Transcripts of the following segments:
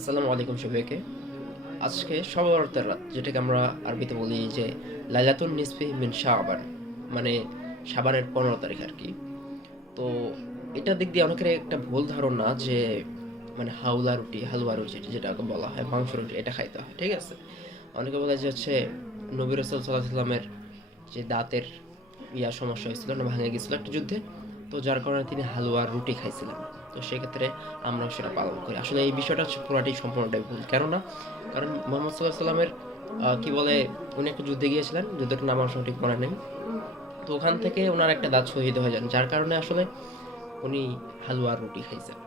আসসালামু আলাইকুম সবাইকে। আজকে শবে বরাতের রাত, যেটাকে আমরা আরবিতে বলি যে লাইলাতুন নিসফি মিন শাবান, মানে শাবানের 15 তারিখ আর কি। তো এটা দিক দিয়ে অনেকের একটা ভুল ধারণা যে মানে হালুয়া রুটি যেটাকে বলা হয় মাংস রুটি, এটা খাইতে হয়, ঠিক আছে। অনেকে বলে যে হচ্ছে নবী রাসূল সাল্লাল্লাহু আলাইহি সাল্লামের যে দাঁতের সমস্যা হয়েছিল না, ভেঙে গেছিল একটা যুদ্ধে, তো যার কারণে তিনি হালুয়া রুটি খাইছিলেন। তো সেক্ষেত্রে আমরাও সেটা পালন করি। আসলে এই বিষয়টা হচ্ছে পুরাটাই সম্পূর্ণটাই ভুল। কেননা কারণ মোহাম্মদ সাল্লাহ সাল্লামের কি বলে, উনি একটা যুদ্ধে গিয়েছিলেন, যুদ্ধটার নাম আমার সঠিক মনে নেই। তো ওখান থেকে ওনার একটা দাঁত শহীদ হয়ে যান, যার কারণে আসলে উনি হালুয়া রুটি খাইছেন।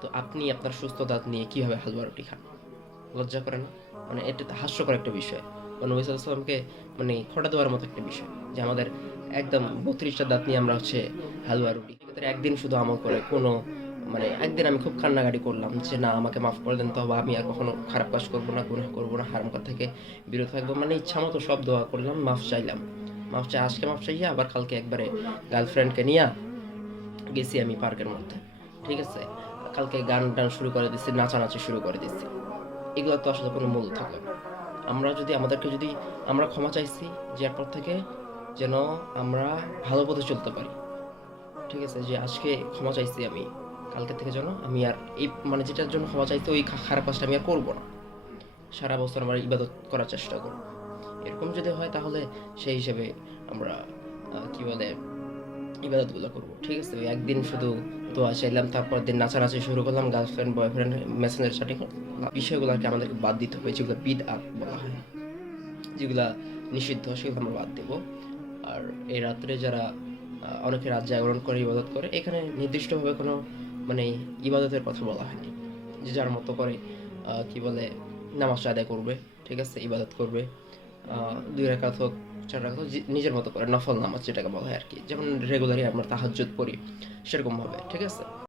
তো আপনি আপনার সুস্থ দাঁত নিয়ে কিভাবে হালুয়া রুটি খান? লজ্জা করে না? মানে এটা তো হাস্যকর একটা বিষয়, বা নবী সাল্লাল্লাহু আলাইহি ওয়াসাল্লামকে মানে খোঁটা দেওয়ার মতো একটা বিষয় যে আমাদের একদম 32টা দাঁত নিয়ে আমরা হচ্ছে হালুয়া রুটি। সেক্ষেত্রে একদিন শুধু আমল করে কোনো মানে একদিন আমি খুব কান্নাকাটি করলাম যে না, আমাকে মাফ করে দেন, তবে আমি আর কখনো খারাপ কাজ করবো না, গুনাহ করবো না, হারাম কাজ থেকে বিরত থাকবো, মানে ইচ্ছা মতো সব দোয়া করলাম, মাফ চাইলাম। মাফ চাই, আজকে মাফ চাইয়া আবার কালকে একবারে গার্লফ্রেন্ডকে নিয়ে গেছি আমি পার্কের মধ্যে, ঠিক আছে। কালকে গান টান শুরু করে দিচ্ছি, নাচানাচি শুরু করে দিচ্ছি। এগুলো তো আসলে কোনো মূল্য থাকলো না। আমরা যদি আমাদেরকে যদি আমরা ক্ষমা চাইছি যে এরপর থেকে যেন আমরা ভালো পথে চলতে পারি, ঠিক আছে। যে আজকে ক্ষমা চাইছি আমি, কালকে থেকে যেন আমি আর এই মানে যেটার জন্য ক্ষমা চাইছি ওই খারাপ কাজটা আমি আর করবো না। সারা বছর আমরা ইবাদত করার চেষ্টা করব। এরকম যদি হয় তাহলে সেই হিসেবে আমরা কি বলে ইবাদতগুলো করবো, ঠিক আছে। ওই একদিন শুধু দোয়া চাইলাম, তারপর দিন নাচানাচি শুরু করলাম, গার্লফ্রেন্ড বয়ফ্রেন্ড মেসেঞ্জার চ্যাটিং, বিষয়গুলোকে আমাদেরকে বাদ দিতে হবে, যেগুলো বিদআত বলা হয়, যেগুলা নিষিদ্ধ, সেগুলো আমরা বাদ দেব। আর এই রাত্রে যারা অনেকে রাত জাগরণ করে ইবাদত করে, এখানে নির্দিষ্টভাবে কোনো মানে ইবাদতের কথা বলা হয়নি। যে যার মতো করে কি বলে নামাজ আদায় করবে, ঠিক আছে, ইবাদত করবে। 2 রাকাত হোক, 4 রাকাত হোক, নিজের মতো করে নফল নামাজ যেটাকে বলা হয় আর কি, যেমন রেগুলারই আমরা তাহাজ্জুদ পড়ি সেরকম ভাবে, ঠিক আছে।